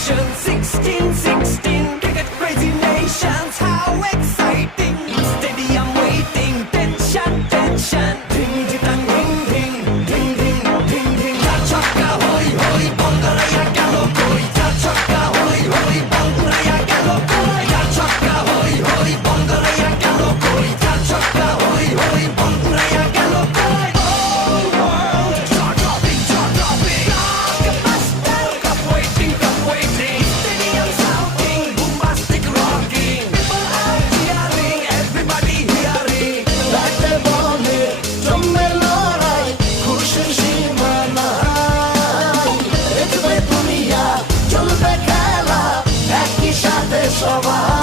nation, 16, cricket crazy nations, how exciting! Stadium waiting, tension, ding ding ding ding ding ding ding ding. Chaka hoy hoy, Bongaraya gelo koi. Chaka hoy hoy, Bongaraya gelo koi. Chaka hoy hoy, Bongaraya gelo koi. Chaka hoy hoy, Bongaraya gelo koi. Oh world, talk of it. Blockbuster, cup waiting. Stadium shouting, bombastic rocking. People are cheering, everybody hearing. ব্যাটে বলে জমে লড়াই, খুশির সীমা নাই। দেখবে দুনিয়া, চলবে খেলা, একই সাথে সবাই।